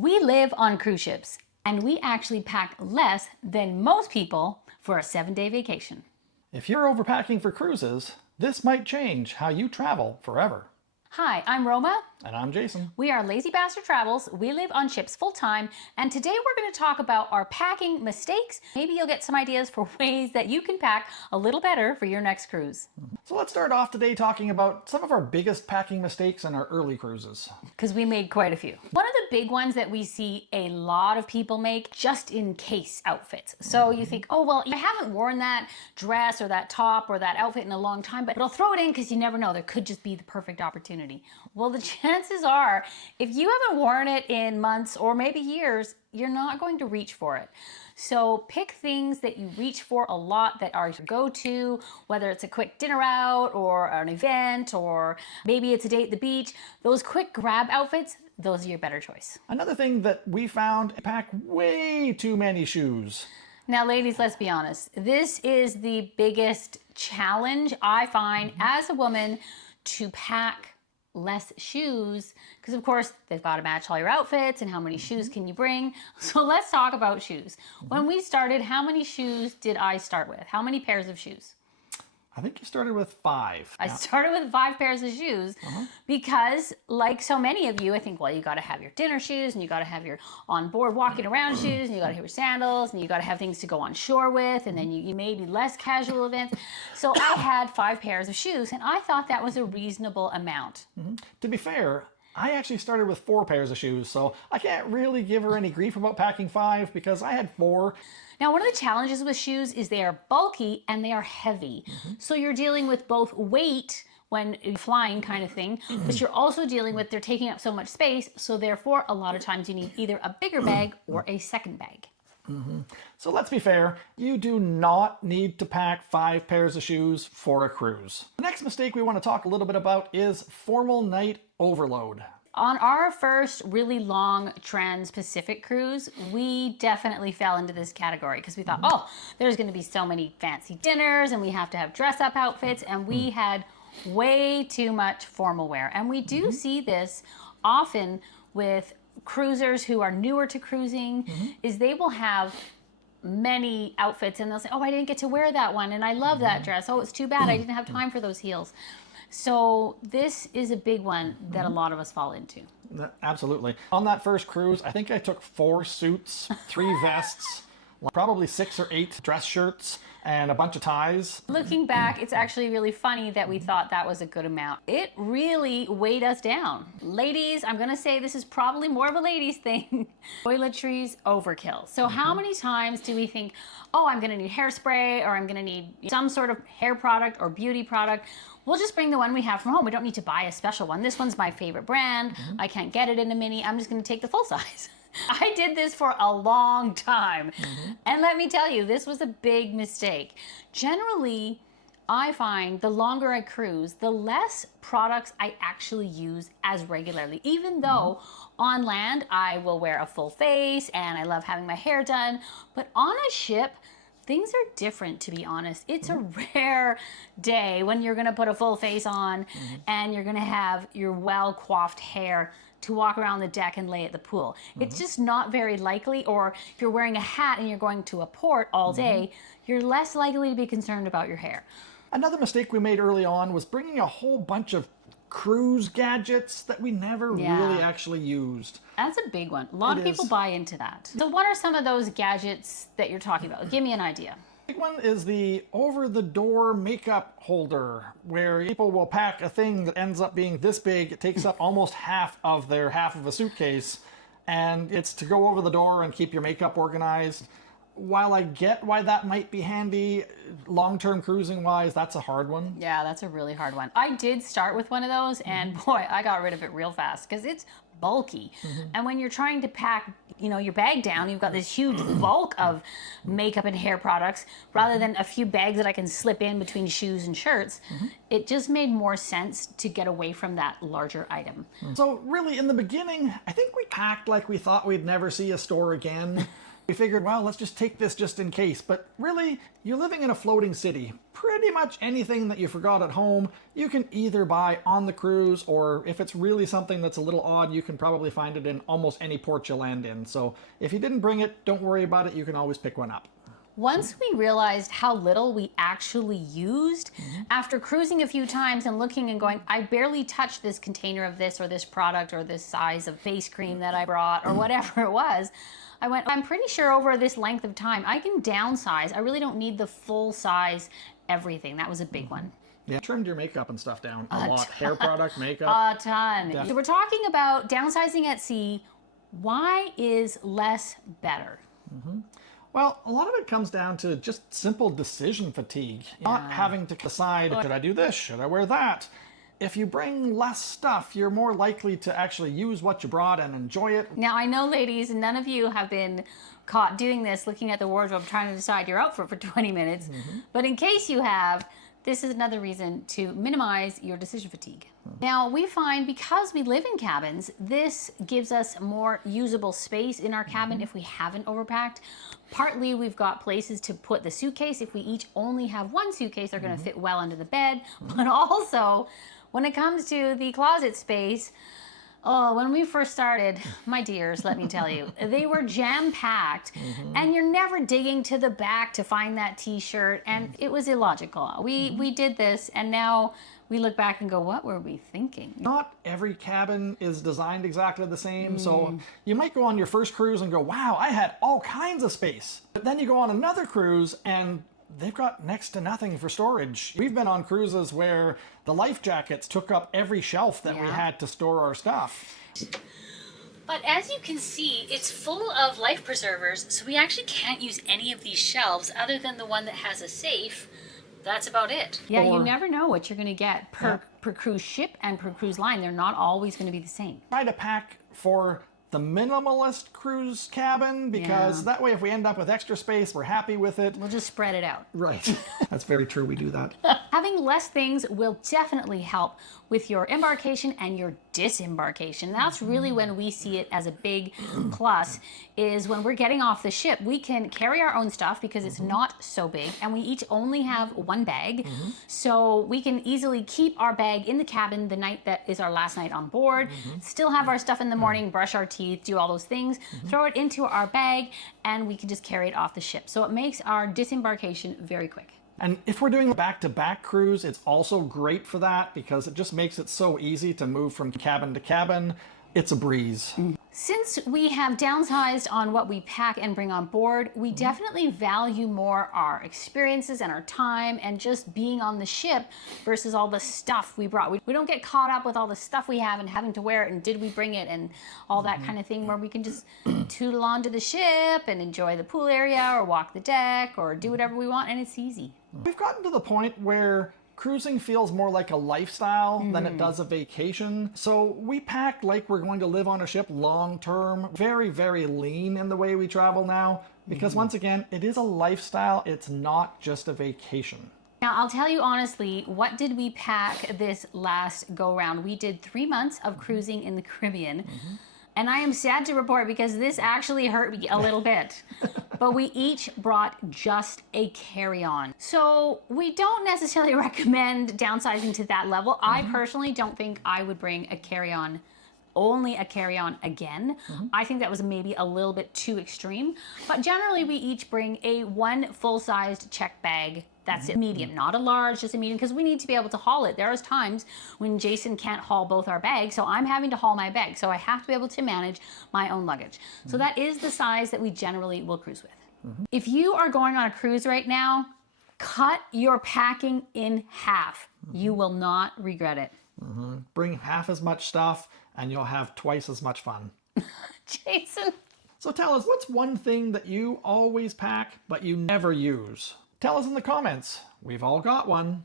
We live on cruise ships, and we actually pack less than most people for a 7-day vacation. If you're overpacking for cruises, this might change how you travel forever. Hi, I'm Roma. And I'm Jason. We are Lazy Bastard Travels. We live on ships full-time, and today we're going to talk about our packing mistakes. Maybe you'll get some ideas for ways that you can pack a little better for your next cruise. So let's start off today talking about some of our biggest packing mistakes on our early cruises. Because we made quite a few. One of the big ones that we see a lot of people make, just in case outfits. So you think, oh, well, I haven't worn that dress or that top or that outfit in a long time, but I'll throw it in because you never know. There could just be the perfect opportunity. Well, the chances are, if you haven't worn it in months or maybe years, you're not going to reach for it. So pick things that you reach for a lot that are your go-to, whether it's a quick dinner out or an event, or maybe it's a date at the beach. Those quick grab outfits, those are your better choice. Another thing that we found, pack way too many shoes. Now, ladies, let's be honest. This is the biggest challenge I find as a woman, to pack less shoes, because of course they've got to match all your outfits, and how many shoes can you bring? So let's talk about shoes. When we started, how many shoes did I start with? How many pairs of shoes? I think you started with 5. I started with 5 pairs of shoes because, like so many of you, I think, well, you got to have your dinner shoes, and you got to have your on-board walking around shoes, and you got to have your sandals, and you got to have things to go on shore with, and then you maybe less casual events. So I had 5 pairs of shoes, and I thought that was a reasonable amount. To be fair, I actually started with 4 pairs of shoes, so I can't really give her any grief about packing 5 because I had 4. Now, one of the challenges with shoes is they are bulky and they are heavy. So you're dealing with both weight when you're flying kind of thing, but you're also dealing with they're taking up so much space. So therefore, a lot of times you need either a bigger bag or a second bag. So let's be fair, you do not need to pack 5 pairs of shoes for a cruise. The next mistake we want to talk a little bit about is formal night overload. On our first really long Trans-Pacific cruise, we definitely fell into this category because we thought, oh, there's going to be so many fancy dinners and we have to have dress-up outfits, and we had way too much formal wear. And we do see this often with cruisers who are newer to cruising, is they will have many outfits and they'll say, oh, I didn't get to wear that one, and I love that dress. Oh, it's too bad I didn't have time for those heels. So this is a big one that a lot of us fall into. Absolutely. On that first cruise, I think I took 4 suits, 3 vests, probably 6 or 8 dress shirts, and a bunch of ties. Looking back, it's actually really funny that we thought that was a good amount. It really weighed us down. Ladies, I'm gonna say this is probably more of a ladies thing. Toiletries overkill. So how many times do we think, oh, I'm gonna need hairspray, or I'm gonna need some sort of hair product or beauty product? We'll just bring the one we have from home. We don't need to buy a special one. This one's my favorite brand. I can't get it in a mini. I'm just gonna take the full size. I did this for a long time. And let me tell you, this was a big mistake. Generally, I find the longer I cruise, the less products I actually use as regularly. Even though on land, I will wear a full face and I love having my hair done. But on a ship, things are different, to be honest. It's a rare day when you're gonna put a full face on and you're gonna have your well-coiffed hair to walk around the deck and lay at the pool. It's just not very likely. Or if you're wearing a hat and you're going to a port all day, you're less likely to be concerned about your hair. Another mistake we made early on was bringing a whole bunch of cruise gadgets that we never really actually used. That's a big one. A lot of people buy into that. So what are some of those gadgets that you're talking about? Give me an idea. Big one is the over-the-door makeup holder, where people will pack a thing that ends up being this big. It takes up almost half of a suitcase, and it's to go over the door and keep your makeup organized. While I get why that might be handy, long-term cruising wise, that's a hard one. Yeah, that's a really hard one. I did start with one of those, and boy, I got rid of it real fast because it's bulky. And when you're trying to pack, your bag down, you've got this huge bulk of makeup and hair products rather than a few bags that I can slip in between shoes and shirts. It just made more sense to get away from that larger item. So really, in the beginning, I think we packed like we thought we'd never see a store again. We figured, well, let's just take this just in case. But really, you're living in a floating city. Pretty much anything that you forgot at home, you can either buy on the cruise, or if it's really something that's a little odd, you can probably find it in almost any port you land in. So if you didn't bring it, don't worry about it. You can always pick one up. Once we realized how little we actually used, after cruising a few times and looking and going, I barely touched this container of this or this product or this size of face cream that I brought or whatever it was, I went, I'm pretty sure over this length of time, I can downsize. I really don't need the full size everything. That was a big one. Yeah, trimmed your makeup and stuff down a lot. Hair product, makeup. A ton. So we're talking about downsizing at sea. Why is less better? Well, a lot of it comes down to just simple decision fatigue. Not having to decide, should I do this? Should I wear that? If you bring less stuff, you're more likely to actually use what you brought and enjoy it. Now, I know, ladies, none of you have been caught doing this, looking at the wardrobe, trying to decide your outfit for 20 minutes. But in case you have, this is another reason to minimize your decision fatigue. Now, we find because we live in cabins, this gives us more usable space in our cabin if we haven't overpacked. Partly, we've got places to put the suitcase. If we each only have one suitcase, they're going to fit well under the bed. But also, when it comes to the closet space, oh, when we first started, my dears, let me tell you, they were jam-packed, and you're never digging to the back to find that t-shirt, and it was illogical. We did this, and now we look back and go, what were we thinking? Not every cabin is designed exactly the same, so you might go on your first cruise and go, wow, I had all kinds of space. But then you go on another cruise and they've got next to nothing for storage. We've been on cruises where the life jackets took up every shelf that we had to store our stuff. But as you can see, it's full of life preservers, so we actually can't use any of these shelves other than the one that has a safe. That's about it. Yeah, you never know what you're going to get per cruise ship and per cruise line. They're not always going to be the same. Try to pack for the minimalist cruise cabin, because that way if we end up with extra space, we're happy with it. We'll just spread it out. Right. That's very true. We do that. Having less things will definitely help with your embarkation and your disembarkation. That's really when we see it as a big plus, is when we're getting off the ship. We can carry our own stuff because it's not so big, and we each only have one bag. So we can easily keep our bag in the cabin the night that is our last night on board, still have our stuff in the morning, brush our teeth, do all those things, throw it into our bag, and we can just carry it off the ship. So it makes our disembarkation very quick. And if we're doing a back-to-back cruise, it's also great for that because it just makes it so easy to move from cabin to cabin. It's a breeze. Since we have downsized on what we pack and bring on board, we definitely value more our experiences and our time and just being on the ship versus all the stuff we brought. We don't get caught up with all the stuff we have and having to wear it and did we bring it and all that kind of thing, where we can just tootle onto the ship and enjoy the pool area or walk the deck or do whatever we want, and it's easy. We've gotten to the point where cruising feels more like a lifestyle than it does a vacation. So we pack like we're going to live on a ship long term, very, very lean in the way we travel now, because once again, it is a lifestyle. It's not just a vacation. Now, I'll tell you honestly, what did we pack this last go round? We did 3 months of cruising in the Caribbean. And I am sad to report, because this actually hurt me a little bit. But we each brought just a carry-on. So we don't necessarily recommend downsizing to that level. I personally don't think I would bring a carry-on, only a carry-on again. I think that was maybe a little bit too extreme. But generally, we each bring a one full-sized check bag. That's it. Medium, not a large, just a medium, because we need to be able to haul it. There is times when Jason can't haul both our bags, so I'm having to haul my bag. So I have to be able to manage my own luggage. So that is the size that we generally will cruise with. If you are going on a cruise right now, cut your packing in half. You will not regret it. Bring half as much stuff and you'll have twice as much fun. Jason. So tell us, what's one thing that you always pack but you never use? Tell us in the comments. We've all got one.